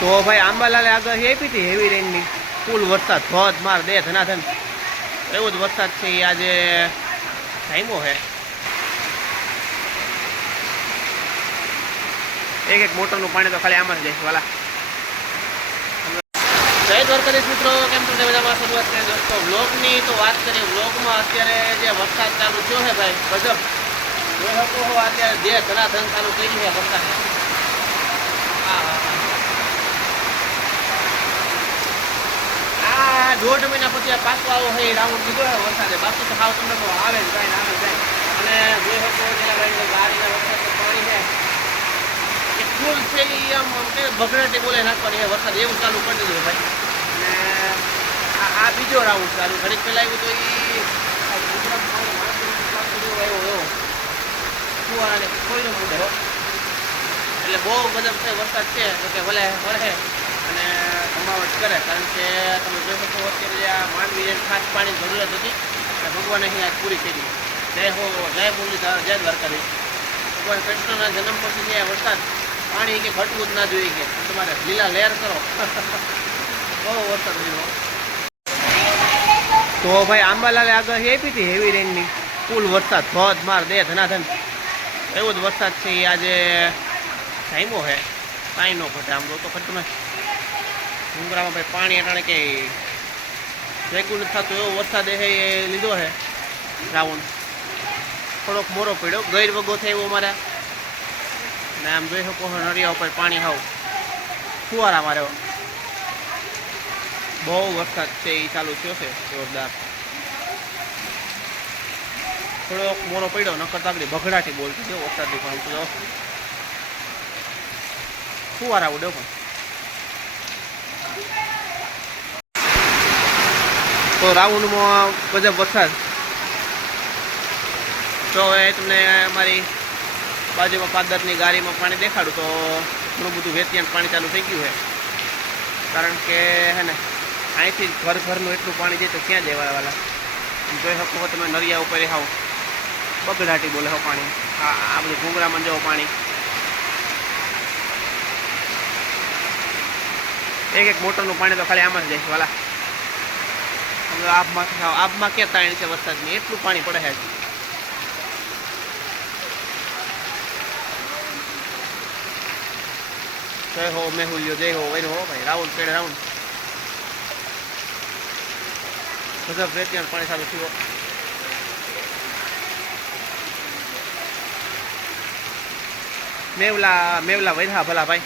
તો ભાઈ આંબાલાલે આગળ આપી હતી હેવી રેનની ફૂલ વરસાદ, ધોધ, માર દે ધનાધન. એવો જ વરસાદ છે એ આજે જામ્યો છે એક એક મોટરનું પાણી તો ખાલી આમાં જ જાય વાલા. જય દ્વારકાધીશ મિત્રો, કેમ છો મજામાં? શરૂઆત કરીએ દોસ્તો, વ્લોગની તો વાત કરીએ, વ્લોગમાં અત્યારે જે વરસાદ ચાલુ થયો છે ભાઈ, ગજબ. જોઈ શકો અત્યારે જે ધનાધન ચાલુ થઈ છે વરસાદ આ આ દોઢ મહિના પછી આ પાછો આવો હોય રાઉન્ડ છે વરસાદે. બાકી તો હાવ તમને આવે જ જાય આવે જાય. અને બે હકો પેલા ગાડીના છે કે ફૂલ એ આમ કે બગડાટી બોલે નાખવાની વરસાદ એવું ચાલુ કરી દીધું ભાઈ. અને આ બીજો રાઉન્ડ ચાલુ. ઘડીક પહેલાં આવ્યું તો એ આવ્યો કોઈનો હો. એટલે બહુ ગજબ છે, વરસાદ છે. એટલે ભલે વળે અને કમાવટ કરે, કારણ કે તમે અત્યારે આ માંડવી ખાસ પાણી જરૂરત હતી. ભગવાન ભગવાને અહીં આજ પૂરી કરી. જય હો, જય મુરલીધર જય દ્વારકાધીશ. ભગવાન કૃષ્ણના જન્મ પછી જે વરસાદ, પાણી કે ઘટવું જ ના જોઈએ કે. તમારે લીલા લહેર કરો. બહુ વરસાદ રહ્યો. તો ભાઈ આંબાલાલે આગાહી આપી હતી હેવી રેનની ફૂલ વરસાદ, ધોધ, માર દે ધનાધન. એવો જ વરસાદ છે એ આજે ટાઈમો છે કાંઈ ન ઘટે આમ તો. નથી ડુંગરામાં ભાઈ પાણી અટાણે કે ભેગું નથી થતું એવો વરસાદ એ લીધો છે રાઉન્ડ થોડોક મોરો પડ્યો. ગૈર વગો થયો એવો મારા ને આમ જોઈ શકો છો નળિયા ઉપર પાણી હાવ ફુવારા માર્યો. બહુ વરસાદ છે એ ચાલુ થયો છે, જોરદાર. થોડોક મોરો પડ્યો, નકર આગળ બગડાટી બોલતી છે વરસાદની પણ. ફુવારા ઉડ્યો પણ. તો રાઉન્ડમાં ગજબ વરસાદ. તો એ તમને અમારી બાજુમાં પાદરની ગાડીમાં પાણી દેખાડું તો ઘણું બધું વેતિયાન પાણી ચાલુ થઈ ગયું છે. કારણ કે હે ને, અહીંથી ઘર ઘરનું એટલું પાણી જાય તો ક્યાં વાળા જોઈ શકો તમે નરિયા ઉપર હાવ બગડાટી બોલે હો પાણી. આ આ બધું ઘૂંગરામાં જવો પાણી. એક એક મોટરનું પાણી તો ખાલી આમાં જ જાય વાલા. હવે આબમાં ક્યાં તાણી છે વરસાદની? એટલું પાણી પડે છે. જય હો, મેહુલ્યો, જય હો વૈન હો ભાઈ રાઉન્ડ પેડ રાઉન્ડ ગજબ રેતિયાન પાણી સારું થયો મેવલા મેવલા વૈધા ભલા ભાઈ.